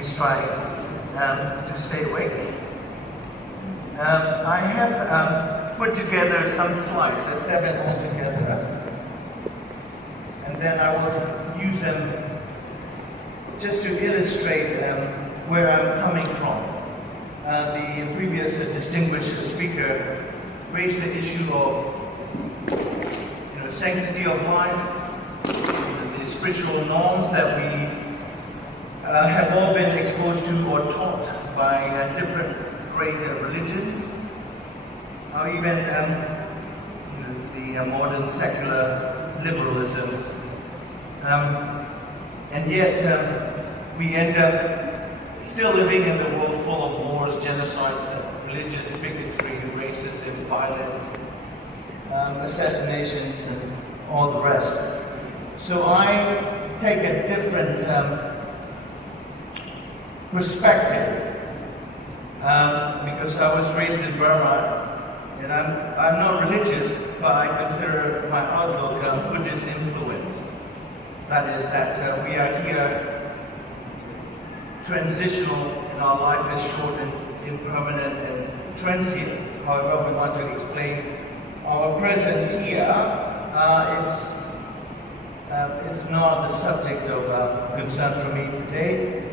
least try to stay awake. I have put together some slides, there's 7 altogether, and then I will use them just to illustrate where I'm coming from. The previous distinguished speaker raised the issue of sanctity of life, the spiritual norms that we have all been exposed to or taught by different great religions, or even the modern secular liberalisms. And yet we end up still living in the world full of wars, genocides, religious bigotry, racism, violence, assassinations, and all the rest. So I take a different perspective because I was raised in Burma, and I'm not religious, but I consider my outlook Buddhist influence. That is that we are here transitional, and our life is short and impermanent and transient. However we want to explain our presence here, it's not the subject of concern for me today.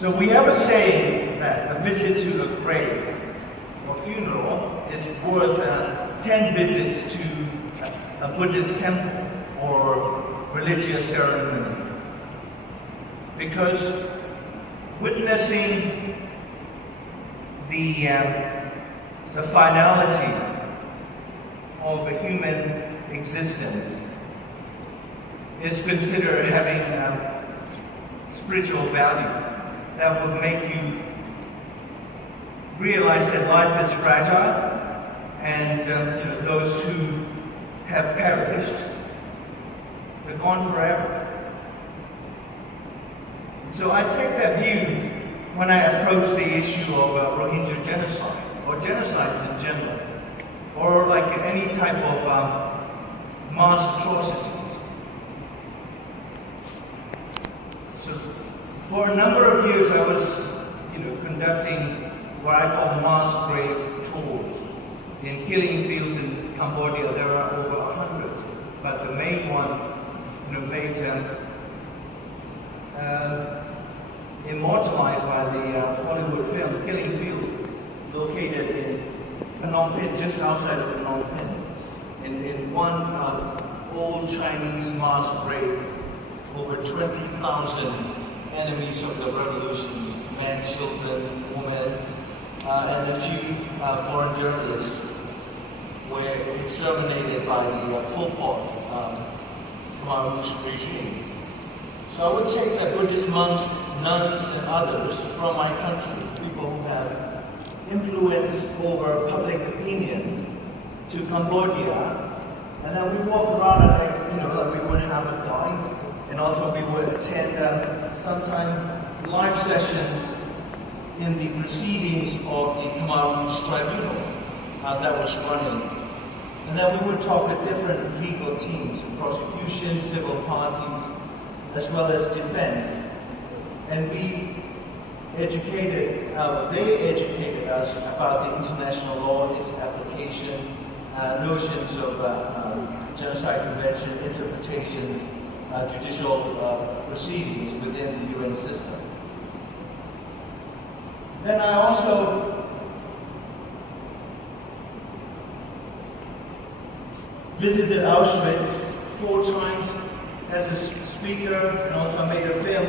So we have a saying that a visit to a grave or funeral is worth 10 visits to a Buddhist temple or religious ceremony. Because witnessing the finality of a human existence is considered having spiritual value that will make you realize that life is fragile, and those who have perished, they're gone forever. So I take that view when I approach the issue of Rohingya genocide, or genocides in general, or like any type of mass atrocities. So for a number of years I was conducting what I call mass grave tours. In killing fields in Cambodia there are over 100, but the main one made immortalized by the Hollywood film Killing Fields, located in Phnom Penh, just outside of Phnom Penh, in one old Chinese mass grave, over 20,000 enemies of the revolution, men, children, women, and a few foreign journalists were exterminated by the Pol Pot Khmer regime. So I would take the Buddhist monks, nuns, and others from my country, people who have influence over public opinion, to Cambodia, and then we walk around like we would have a guide, and also we would attend sometime live sessions in the proceedings of the Khmer tribunal that was running. And then we would talk with different legal teams, prosecution, civil parties, as well as defense. And we educated, they educated us about the international law, its application, notions of genocide convention, interpretations, judicial proceedings within the UN system. Then I also visited Auschwitz 4 times as a speaker, and also made a film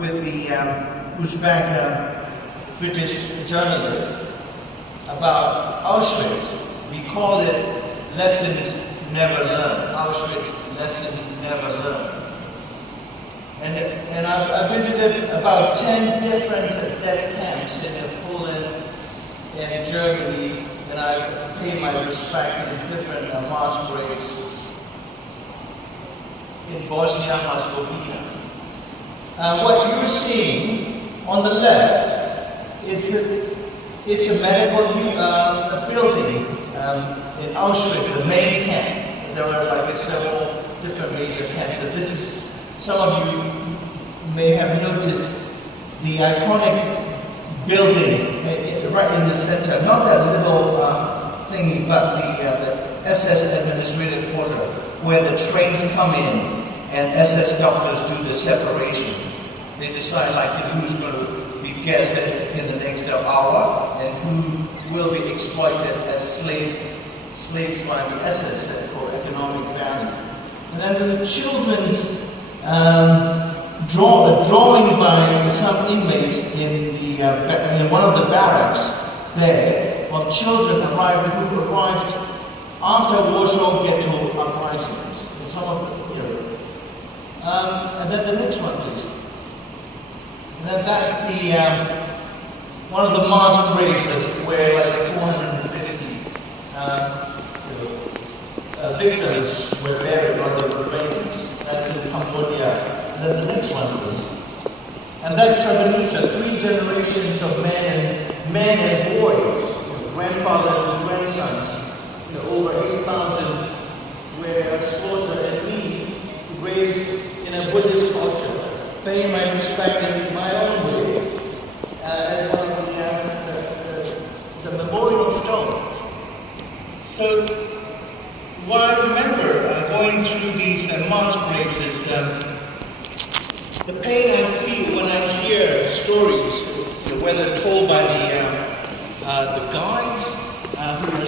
with the Uzbek British journalist about Auschwitz. We called it Lessons Never Learned. Auschwitz, Lessons Never Learned. And I visited about 10 different death camps in Poland and in Germany, and I paid my respect in different mass graves in Bosnia-Herzegovina. What you're seeing on the left, it's a medical building in Auschwitz, the main camp. There were several different major camps. So this is, some of you may have noticed the iconic building right in the center, not that little thingy, but the SS administrative quarter, where the trains come in and SS doctors do the separation. They decide like who's going to be guessed in the next hour and who will be exploited as slaves by the SS for economic value. And then the children's drawing by some inmates in one of the barracks there of children who arrived after Warsaw Ghetto uprisings in some of the period. And then the next one, please. And then that's the one of the mass graves where like 450 victims were buried on the remains. That's in Cambodia. And then the next one, please. And that's Srebrenica, 3 generations of men and boys, grandfather to grandsons. Over 8,000 were slaughtered and me raised in a Buddhist culture, paying my respect in my own way at one of the memorial stones. So what I remember going through these mass graves is the pain I feel when I hear stories, whether told by the guides who are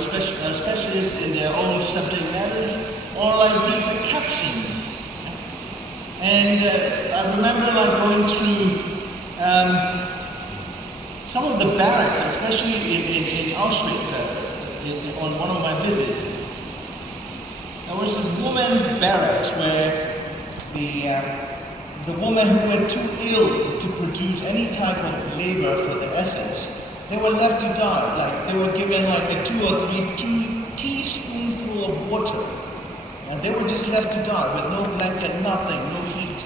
specialists in their own subject matters, or like read the captions. And I remember like going through some of the barracks, especially in Auschwitz, on one of my visits. There was a woman's barracks where the women who were too ill to produce any type of labor for the SS, they were left to die. Like they were given like a 2 teaspoonful of water, and they were just left to die with no blanket, nothing, no heat.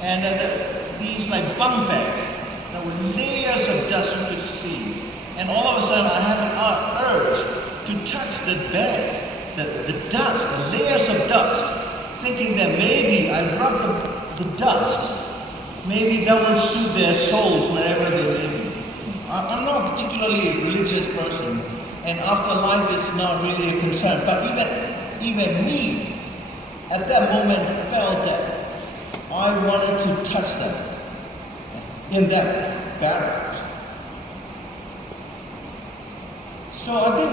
And these like bunk beds, there were layers of dust you could see, and all of a sudden I had an urge to touch the bed, the dust, the layers of dust, thinking that maybe I rubbed the dust, maybe that will soothe their souls wherever they may be. I'm not a particularly religious person, and afterlife is not really a concern, but even me, at that moment, felt that I wanted to touch them in that barracks. So I think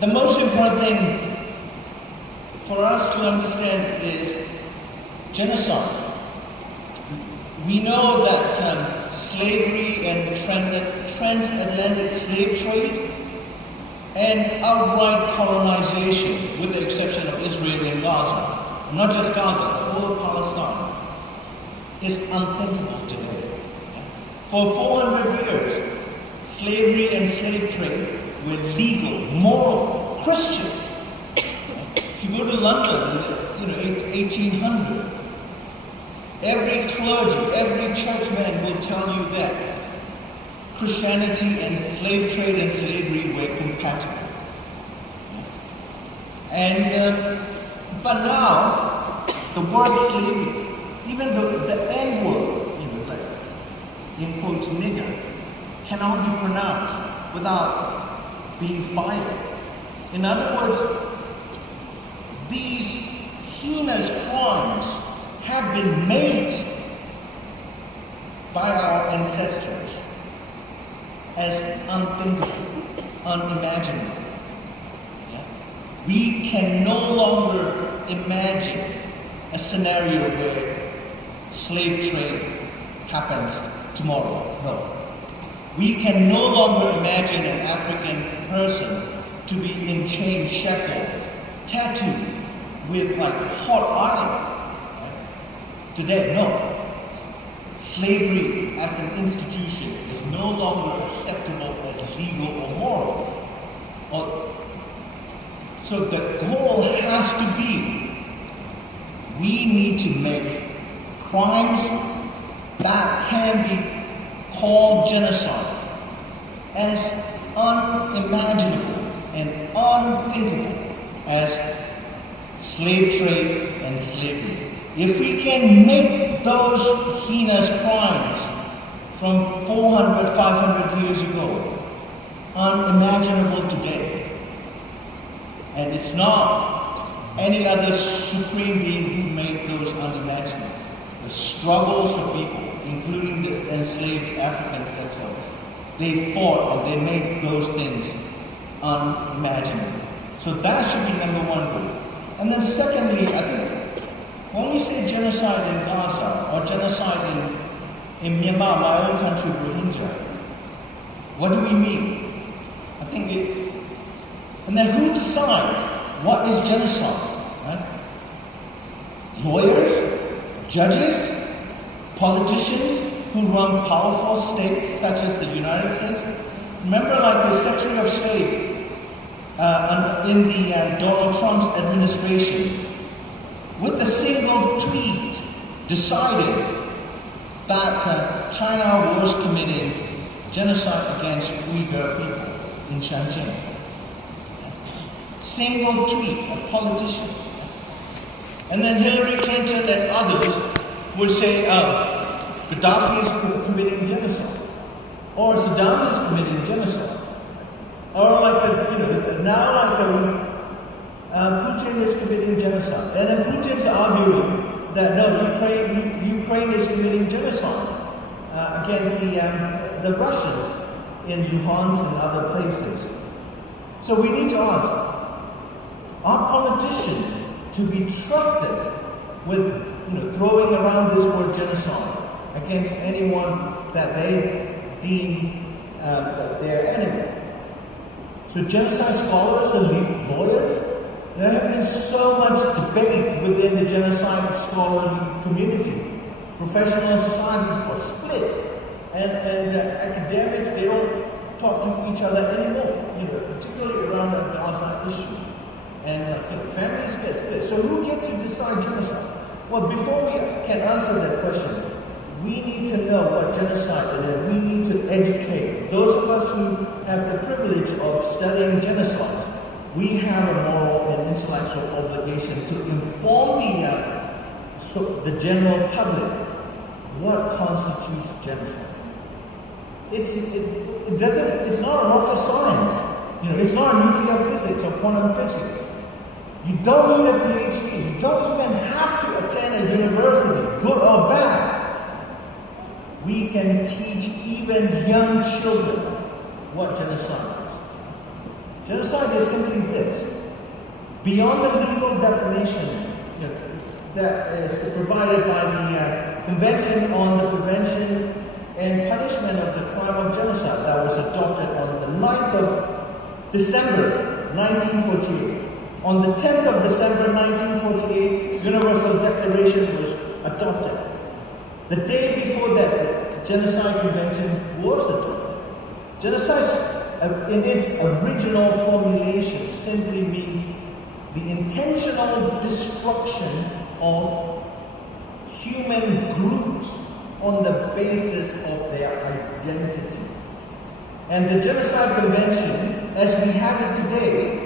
the most important thing for us to understand is genocide. We know that slavery and transatlantic slave trade and outright colonization, with the exception of Israel and Gaza, not just Gaza, the whole of Palestine, is unthinkable today. For 400 years, slavery and slave trade were legal, moral, Christian. If you go to London in the 1800s, every clergy, every churchman will tell you that Christianity and slave trade and slavery were compatible. And but now the word slavery, even the N word, like in quotes nigger, cannot be pronounced without being fired. In other words, these heinous crimes have been made by our ancestors as unthinkable, unimaginable. We can no longer imagine a scenario where slave trade happens tomorrow. No. We can no longer imagine an African person to be in chain shackled, tattooed with like hot iron. Today, no. Slavery as an institution is no longer acceptable as legal or moral. So the goal has to be, we need to make crimes that can be called genocide as unimaginable and unthinkable as slave trade and slavery. If we can make those heinous crimes from 400, 500 years ago, unimaginable today. And it's not any other supreme being who made those unimaginable. The struggles of people, including the enslaved Africans themselves, they fought and they made those things unimaginable. So that should be number one goal. And then secondly, I think when we say genocide in Gaza or genocide in Myanmar, my own country, Rohingya, what do we mean? I think and then who decides what is genocide? Right? Lawyers, judges, politicians who run powerful states such as the United States. Remember, like the Secretary of State in the Donald Trump's administration, with a single tweet, decided that China was committing genocide against Uyghur people in Xinjiang. Single tweet, a politician. And then Hillary Clinton and others would say, Gaddafi is committing genocide, or Saddam is committing genocide, or Putin is committing genocide. And then Putin's arguing that no, Ukraine is committing genocide against the Russians in Luhansk and other places. So we need to ask, are politicians to be trusted with throwing around this word genocide against anyone that they deem their enemy? So genocide scholars and lawyers, there have been so much debate within the genocide scholarly community. Professional societies are split, and academics, they don't talk to each other anymore, particularly around the Gaza issue. And families get split. So who get to decide genocide? Well, before we can answer that question, we need to know what genocide is. We need to educate. Those of us who have the privilege of studying genocide, we have a moral and intellectual obligation to inform the general public what constitutes genocide. It's not rocket science. It's not nuclear physics or quantum physics. You don't need a PhD. You don't even have to attend a university, good or bad. We can teach even young children what genocide is. Genocide is simply this. Beyond the legal definition that is provided by the Convention on the Prevention and Punishment of the Crime of Genocide that was adopted on the 9th of December 1948. On the 10th of December 1948, Universal Declaration was adopted. The day before that, the Genocide Convention was adopted. Genocide, in its original formulation, simply means the intentional destruction of human groups on the basis of their identity. And the Genocide Convention, as we have it today,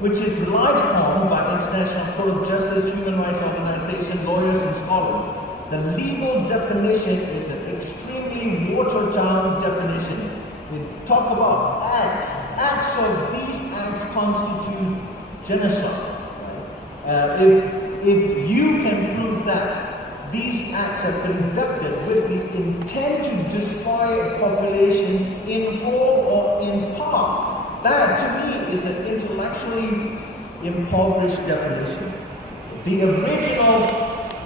which is relied upon by International Court of Justice, human rights organizations, lawyers, and scholars, the legal definition is an extremely watered-down definition. We talk about acts. Acts of these acts constitute genocide. If you can prove that these acts are conducted with the intent to destroy a population in whole or in part, that to me is an intellectually impoverished definition. The original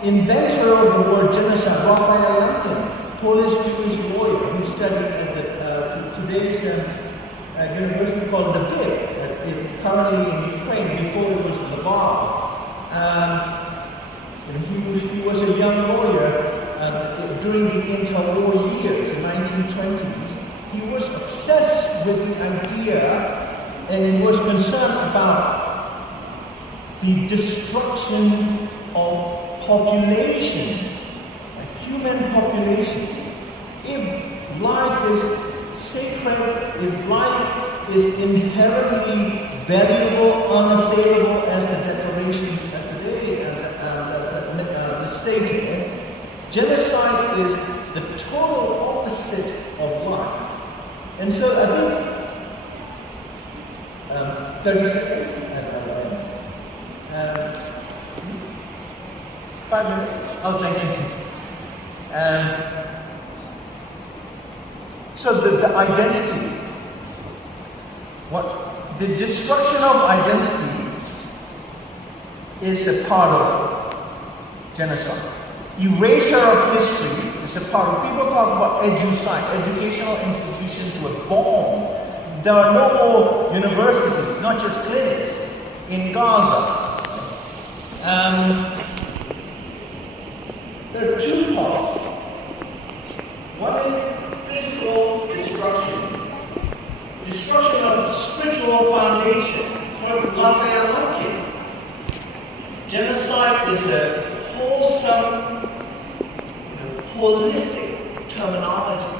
inventor of the word genocide, Raphael Lemkin, Polish-Jewish lawyer who studied at today's university called Lviv, currently in Ukraine, before it was Lviv. He was a young lawyer during the interwar years, the 1920s. He was obsessed with the idea, and he was concerned about the destruction of populations, human populations. If life is sacred, if life is inherently valuable, unassailable, as the Declaration today stated, genocide is the total opposite And so I think 30 seconds. 5 minutes. Oh, thank you. So the identity, the destruction of identity is a part of genocide. Erasure of history is a part of. People talk about educide, educational institutions were born. There are no more universities, not just clinics, in Gaza. There are two parts. One is physical destruction. Destruction of spiritual foundation. For Raphael Lemkin. Genocide is a wholesome, holistic terminology.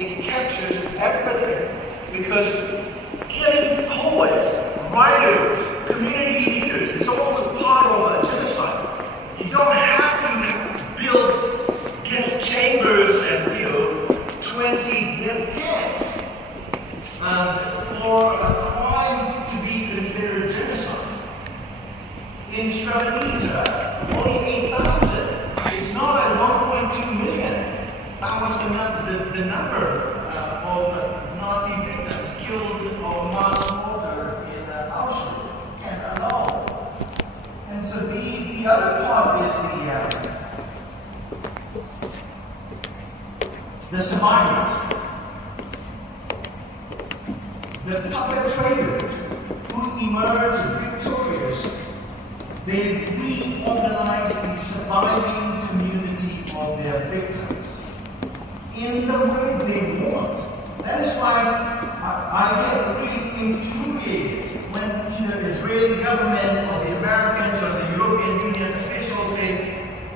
It captures everything. Because killing poets, writers, community leaders is all a part of a genocide. You don't have to build guest chambers and 20 dead cats for a crime to be considered genocide. In Srebrenica, only 8,000. It's not at 1.2 million. That was the number of Nazi victims killed or mass slaughter in Auschwitz and alone. And so the other part is the survivors, the perpetrators who emerge victorious. They reorganize the surviving community of their victims in the way they want. That is why I get really infuriated when either Israeli government or the Americans or the European Union officials say,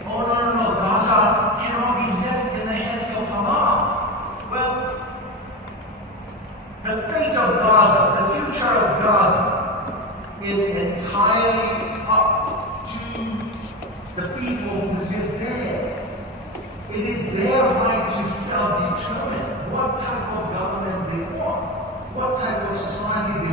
oh no, Gaza cannot be left in the hands of Hamas. Well, the fate of Gaza, the future of Gaza, is entirely up to the people who live there. It is their right to self-determine what type of government they want, what type of society